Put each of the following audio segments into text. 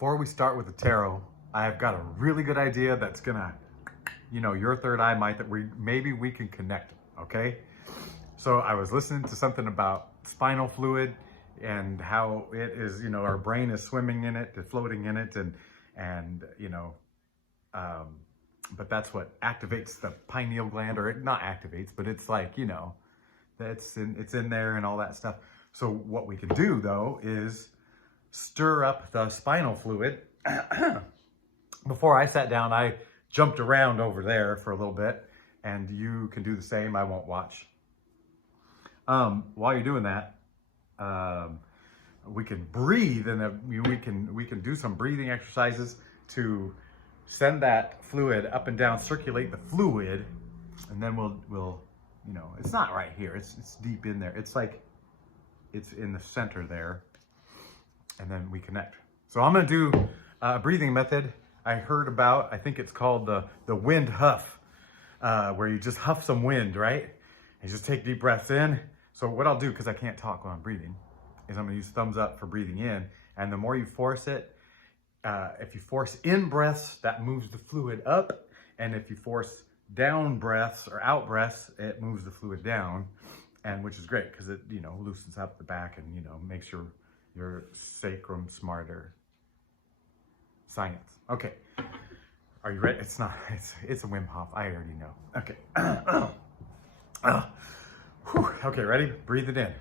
Before we start with the tarot, I've got a really good idea that's gonna, your third eye might, that maybe we can connect, okay? So I was listening to something about spinal fluid and how it is, our brain is swimming in it, floating in it, but that's what activates the pineal gland, or it not activates, but it's like, it's in there and all that stuff. So what we can do though is stir up the spinal fluid. Before I sat down, I jumped around over there for a little bit, and you can do the same. I won't watch. While you're doing that, we can breathe, and we can do some breathing exercises to send that fluid up and down, circulate the fluid, and then we'll it's not right here. It's deep in there. It's like it's in the center there, and then we connect. So I'm gonna do a breathing method I heard about. I think it's called the wind huff, where you just huff some wind, right? And just take deep breaths in. So what I'll do, because I can't talk while I'm breathing, is I'm gonna use thumbs up for breathing in. And the more you force it, if you force in breaths, that moves the fluid up. And if you force down breaths or out breaths, it moves the fluid down. And which is great, because it, loosens up the back and, makes your sacrum smarter. Science. Okay. Are you ready? It's not, it's a Wim Hof. I already know. Okay. Okay, ready? Breathe it in.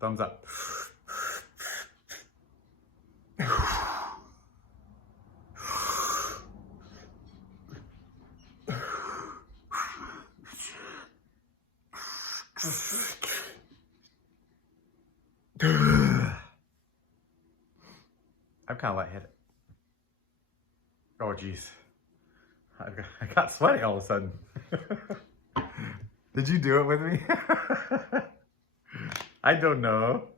Thumbs up. I'm kind of lightheaded. Oh, geez. I got sweaty all of a sudden. Did you do it with me? I don't know.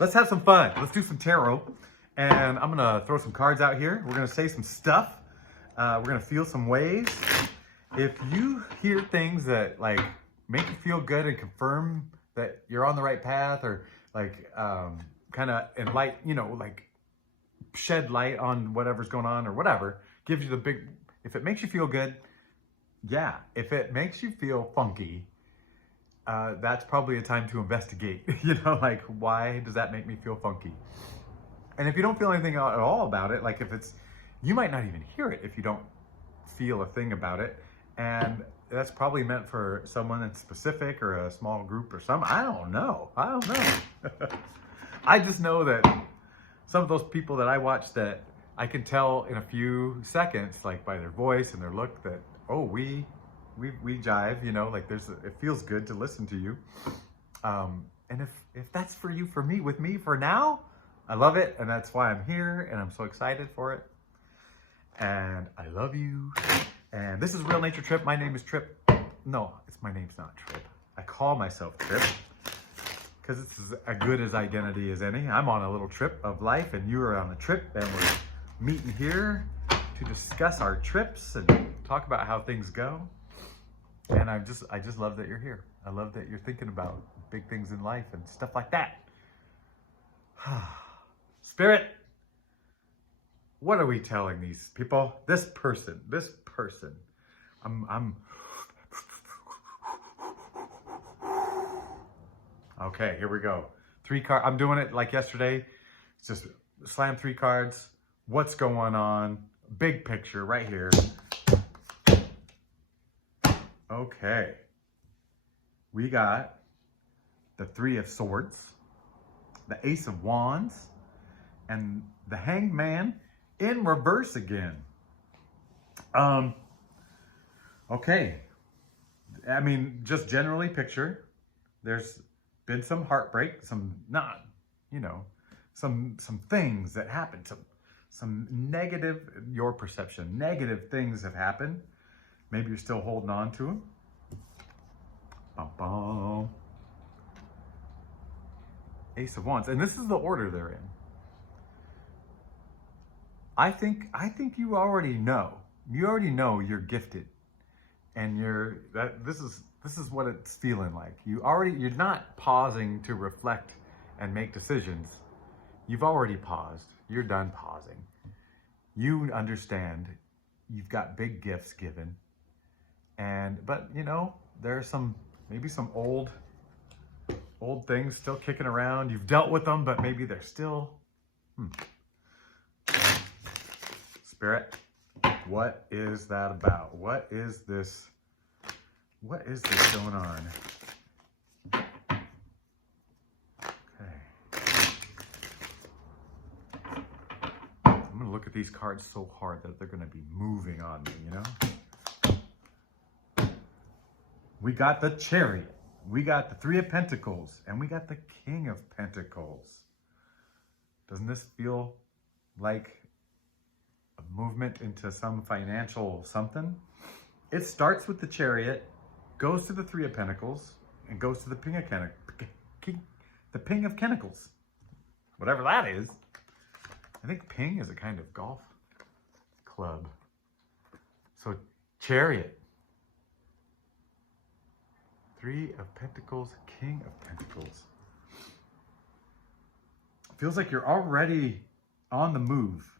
Let's have some fun. Let's do some tarot. And I'm going to throw some cards out here. We're going to say some stuff. We're going to feel some waves. If you hear things that like make you feel good and confirm that you're on the right path, or like kind of enlighten, like shed light on whatever's going on or whatever, gives you the big, if it makes you feel good, yeah. If it makes you feel funky, that's probably a time to investigate, like, why does that make me feel funky? And if you don't feel anything at all about it, like if it's, you might not even hear it if you don't feel a thing about it. And that's probably meant for someone in specific or a small group or something. I don't know. I just know that some of those people that I watch, that I can tell in a few seconds, like by their voice and their look, that, oh, we jive, like it feels good to listen to you. And if that's for you, for me, with me, for now, I love it. And that's why I'm here, and I'm so excited for it. And I love you. And this is Real Nature Trip. My name is Trip. No, my name's not Trip. I call myself Trip because it's as good as identity as any. I'm on a little trip of life, and you are on a trip, and we're meeting here to discuss our trips and talk about how things go. And I just love that you're here. I love that you're thinking about big things in life and stuff like that. Spirit, what are we telling these people? This person. I'm okay, here we go. 3 cards. I'm doing it like yesterday. It's just slam 3 cards. What's going on? Big picture right here. Okay. We got the 3 of Swords, the Ace of Wands, and the Hanged Man in reverse again. Okay. I mean, just generally picture, there's been some heartbreak, some things that happened, some negative, your perception, negative things have happened. Maybe you're still holding on to them. Bum-bum. Ace of Wands, and this is the order they're in. I think you already know. You already know you're gifted, and this is what it's feeling like. You're not pausing to reflect and make decisions. you've already paused. You're done pausing. You understand you've got big gifts given. But you know, there are maybe some old things still kicking around. You've dealt with them, but maybe they're still, Spirit, what is that about? What is this going on? I'm gonna look at these cards so hard that they're gonna be moving on me, you know? We got the Chariot, we got the Three of Pentacles, and we got the King of Pentacles. Doesn't this feel like a movement into some financial something? It starts with the Chariot, goes to the Three of Pentacles, and goes to the Ping of Pentacles. Whatever that is. I think ping is a kind of golf club. So Chariot, Three of Pentacles, King of Pentacles. Feels like you're already on the move.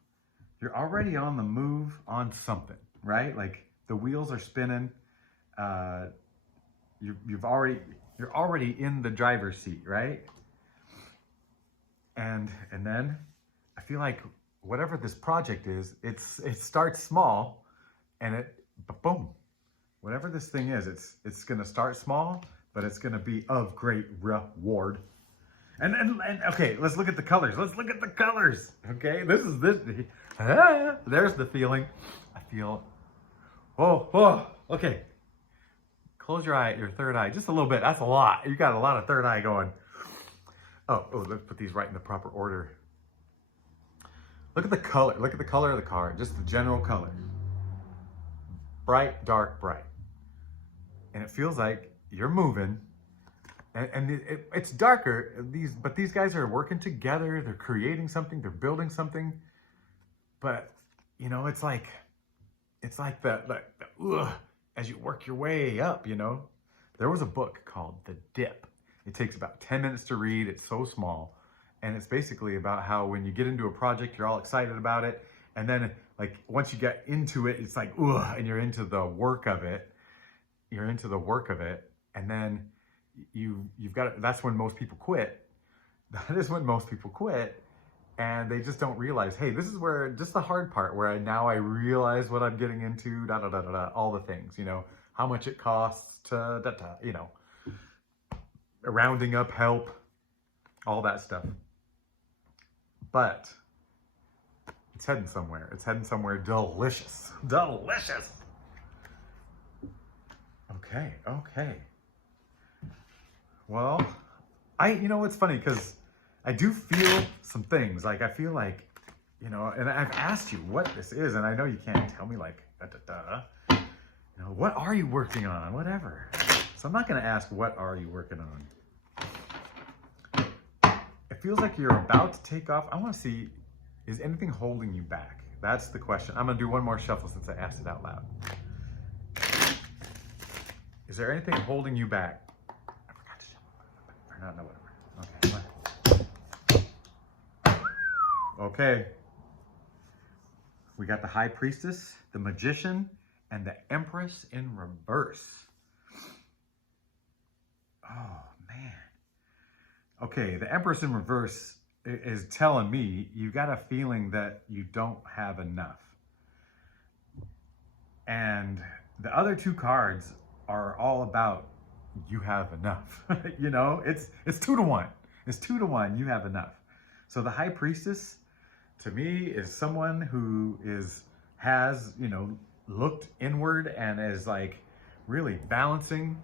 You're already on the move on something, right? Like the wheels are spinning. You're already in the driver's seat, right? And then I feel like whatever this project is, it starts small, and boom. Whatever this thing is, it's gonna start small, but it's gonna be of great reward. And okay, let's look at the colors. Let's look at the colors. Okay, there's the feeling. I feel. Oh, okay. Close your eye, your third eye, just a little bit. That's a lot. You got a lot of third eye going. Oh, let's put these right in the proper order. Look at the color. Look at the color of the card. Just the general color. Bright, dark, bright. And it feels like you're moving. And it's darker. But these guys are working together. They're creating something. They're building something. But you know, it's like as you work your way up. You know, there was a book called The Dip. It takes about 10 minutes to read. It's so small. And it's basically about how when you get into a project, you're all excited about it. And then like once you get into it, it's like, and you're into the work of it. And then you've got to, that's when most people quit. That is when most people quit. And they just don't realize, hey, this is where just the hard part where now I realize what I'm getting into, all the things, you know, how much it costs to, you know, rounding up help, all that stuff. But it's heading somewhere. It's heading somewhere delicious. Delicious. Okay. Well, you know, it's funny because I do feel some things. Like, I feel like, you know, and I've asked you what this is, and I know you can't tell me like, you know, what are you working on? Whatever. So I'm not going to ask, what are you working on? It feels like you're about to take off. I want to see, is anything holding you back? That's the question. I'm going to do one more shuffle since I asked it out loud. Is there anything holding you back? I forgot to shuffle. Or not, no, whatever. Okay. We got the High Priestess, the Magician, and the Empress in reverse. Oh, man. Okay, the Empress in reverse is telling me you got a feeling that you don't have enough. And the other two cards are all about you have enough. You know, it's 2-to-1. It's 2-to-1, you have enough. So the High Priestess, to me, is someone who has, you know, looked inward and is like really balancing,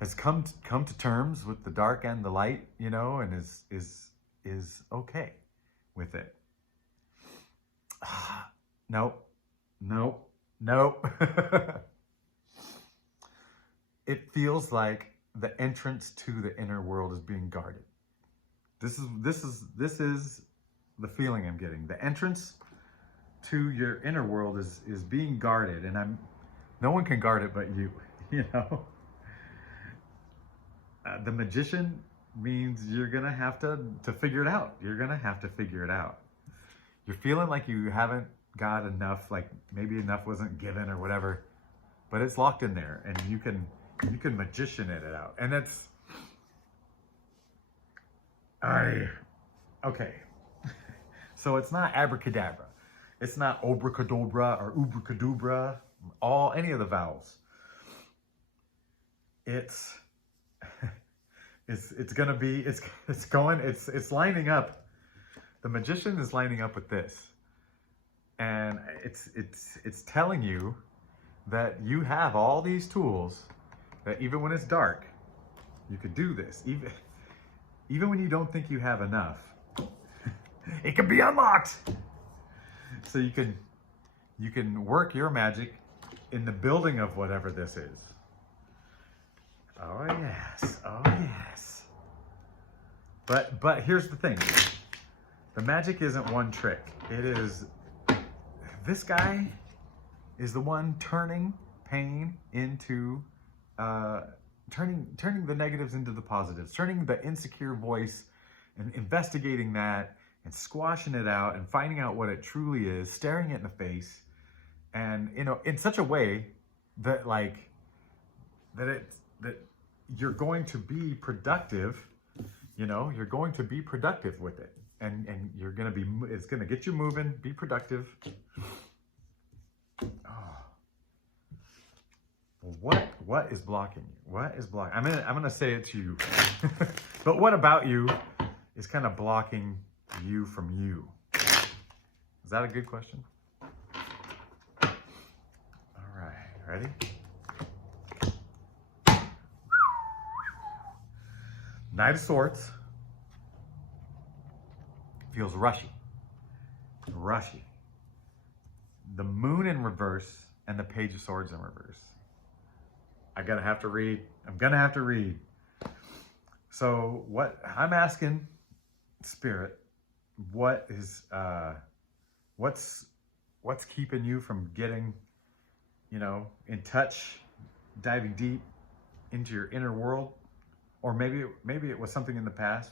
has come to terms with the dark and the light, you know, and is okay with it. Nope. It feels like the entrance to the inner world is being guarded. This is the feeling I'm getting. The entrance to your inner world is being guarded, and no one can guard it but you, you know. The Magician means you're gonna have to figure it out. You're gonna have to figure it out. You're feeling like you haven't got enough, like maybe enough wasn't given or whatever, but it's locked in there, and you can magician it out. And it's okay. So it's not abracadabra, it's not obracadabra or ubracadabra, any of the vowels. It's gonna be, it's lining up. The magician is lining up with this, and it's telling you that you have all these tools, that even when it's dark, you could do this. Even when you don't think you have enough, it can be unlocked. So you can work your magic in the building of whatever this is. Oh yes, oh yes. But here's the thing. The magic isn't one trick. It is, this guy is the one turning pain into, turning the negatives into the positives, turning the insecure voice and investigating that and squashing it out and finding out what it truly is, staring it in the face, and in such a way that that you're going to be productive. You're going to be productive with it, and you're gonna be. It's gonna get you moving. Be productive. Oh. What is blocking you? What is blocking? I'm gonna say it to you. But what about you is kind of blocking you from you? Is that a good question? All right, ready? Knight of Swords feels rushy. The Moon in reverse and the Page of Swords in reverse. I'm gonna have to read. So what I'm asking, Spirit, what is what's keeping you from getting, in touch, diving deep into your inner world? Or maybe it was something in the past.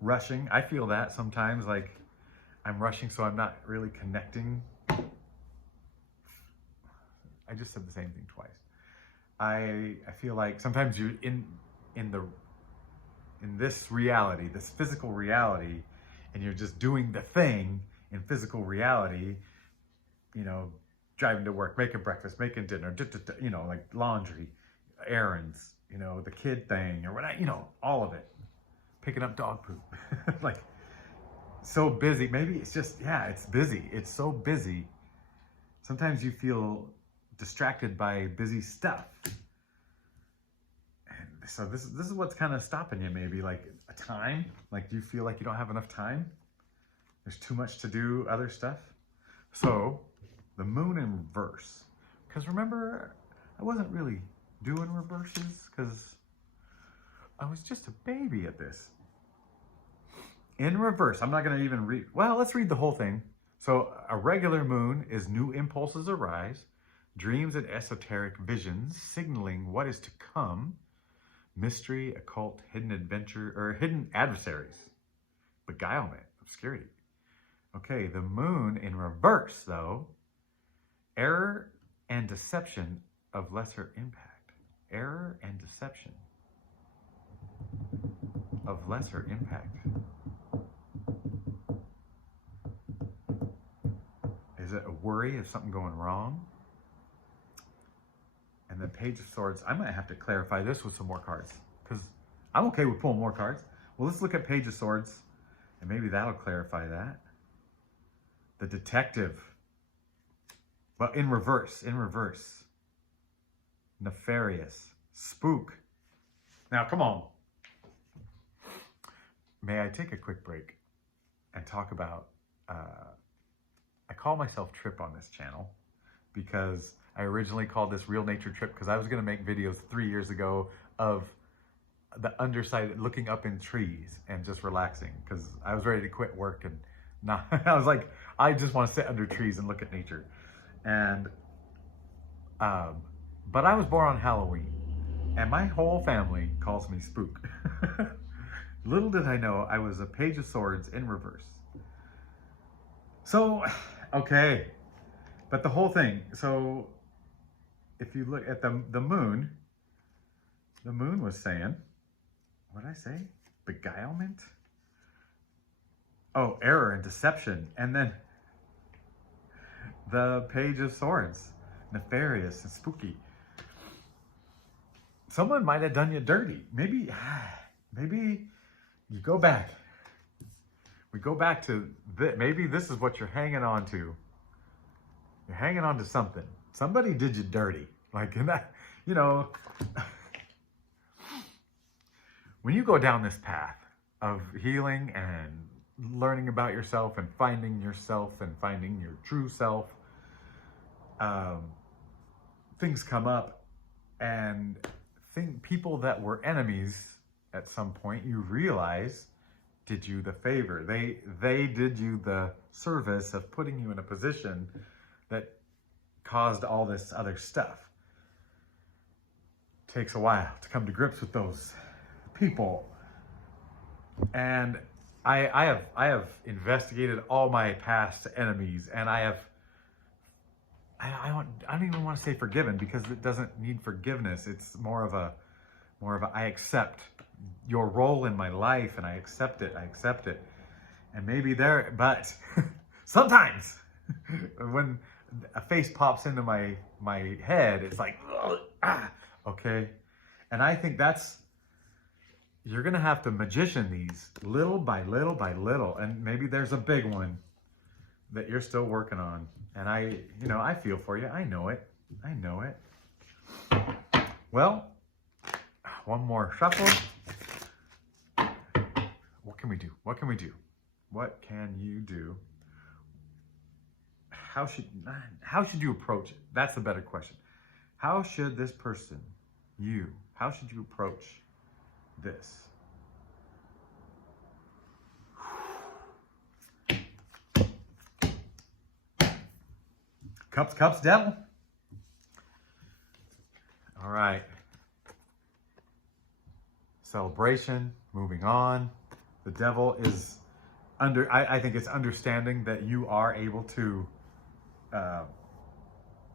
Rushing. I feel that sometimes, like I'm rushing, so I'm not really connecting. I just said the same thing twice. I feel like sometimes you're in this reality, this physical reality, and you're just doing the thing in physical reality, driving to work, making breakfast, making dinner, like laundry, errands, the kid thing, or whatever, all of it. Picking up dog poop. Like, so busy. Maybe it's just, it's busy. It's so busy. Sometimes you feel distracted by busy stuff. And so this is what's kind of stopping you, maybe, like a time. Like, do you feel like you don't have enough time? There's too much to do, other stuff. So, the Moon in reverse. Because remember, I wasn't really doing reverses because I was just a baby at this. In reverse, I'm not going to even read. Well, let's read the whole thing. So, a regular moon is new impulses arise, dreams and esoteric visions signaling what is to come, mystery, occult, hidden adventure, or hidden adversaries, beguilement, obscurity. Okay, the Moon in reverse, though, error and deception of lesser impact. Error and deception of lesser impact. Is it a worry of something going wrong? And the Page of Swords, I might have to clarify this with some more cards, because I'm okay with pulling more cards. Well, let's look at Page of Swords, and maybe that'll clarify that. The Detective, but in reverse. Nefarious, spook. Now, come on. May I take a quick break and talk about, I call myself Trip on this channel because I originally called this Real Nature Trip because I was going to make videos 3 years ago of the underside, looking up in trees and just relaxing, because I was ready to quit work and not, I was like, I just want to sit under trees and look at nature. And, but I was born on Halloween and my whole family calls me Spook. Little did I know I was a Page of Swords in reverse. So, okay. But the whole thing, so if you look at the moon was saying, what did I say? Beguilement? Oh, error and deception. And then the Page of Swords, nefarious and spooky. Someone might have done you dirty. Maybe you go back. We go back to this. Maybe this is what you're hanging on to. You're hanging on to something. Somebody did you dirty. Like, in that, you know, when you go down this path of healing and learning about yourself and finding your true self, things come up, and people that were enemies at some point, you realize, did you the favor. They did you the service of putting you in a position that caused all this other stuff. It takes a while to come to grips with those people. And I have investigated all my past enemies, and I don't even want to say forgiven, because it doesn't need forgiveness. It's more of a I accept your role in my life, and I accept it. And maybe but sometimes when a face pops into my head, it's like, okay. And I think you're gonna have to magician these little by little by little, and maybe there's a big one that you're still working on. And I feel for you. I know it. Well, one more shuffle. What can we do? What can you do? How should you approach it? That's the better question. How should this person, how should you approach this? Cups, devil. All right. Celebration, moving on. The devil is I think it's understanding that you are able to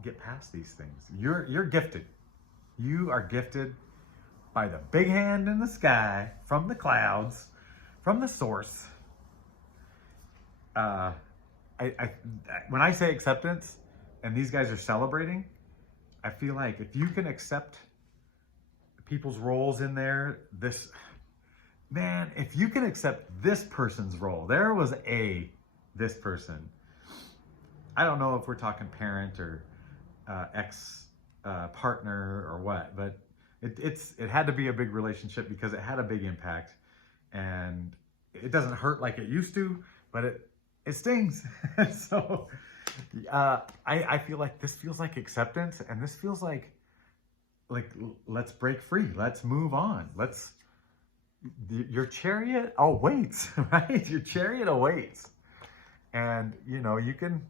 get past these things. You're gifted. You are gifted by the big hand in the sky, from the clouds, from the source. When I say acceptance, and these guys are celebrating, I feel like if you can accept people's roles in there, if you can accept this person's role, there was this person. I don't know if we're talking parent or ex partner or what, but it had to be a big relationship because it had a big impact, and it doesn't hurt like it used to, but it stings. So I feel like this feels like acceptance, and this feels like let's break free, let's move on, your chariot awaits, right? Your chariot awaits, and you can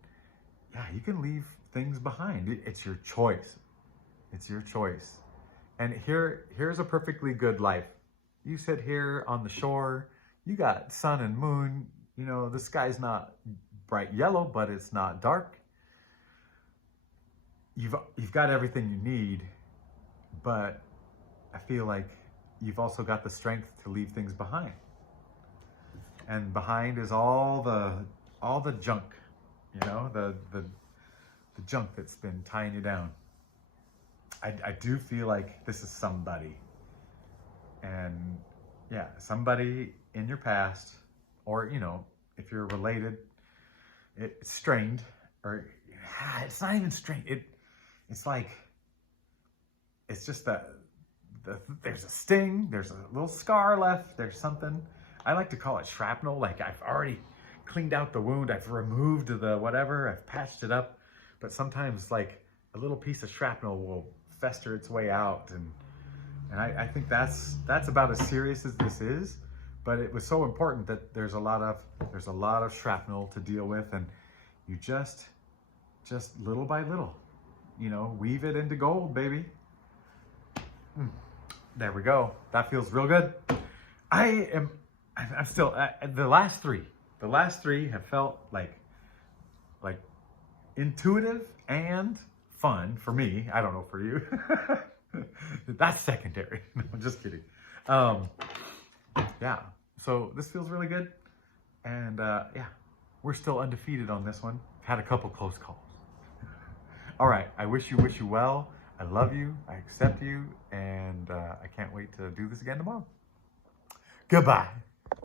leave things behind. It's your choice. And here's a perfectly good life. You sit here on the shore, you got sun and moon, the sky's not bright yellow, but it's not dark. You've got everything you need, but I feel like you've also got the strength to leave things behind. And behind is all the junk, the junk that's been tying you down. I do feel like this is somebody. And yeah, somebody in your past, or if you're related, it's strained, or it's not even strained. It's like, it's just that there's a sting, there's a little scar left, there's something. I like to call it shrapnel. Like, I've already cleaned out the wound, I've removed the whatever, I've patched it up, but sometimes like a little piece of shrapnel will fester its way out, and I think that's about as serious as this is. But it was so important that there's a lot of shrapnel to deal with, and you just little by little, weave it into gold, baby. There we go. That feels real good. I am I'm still, the last three have felt like intuitive and fun for me. I don't know for you. That's secondary. No, I'm just kidding. Yeah, so this feels really good. And yeah, we're still undefeated on this one. Had a couple close calls. All right, I wish you well. I love you, I accept you, and I can't wait to do this again tomorrow. Goodbye.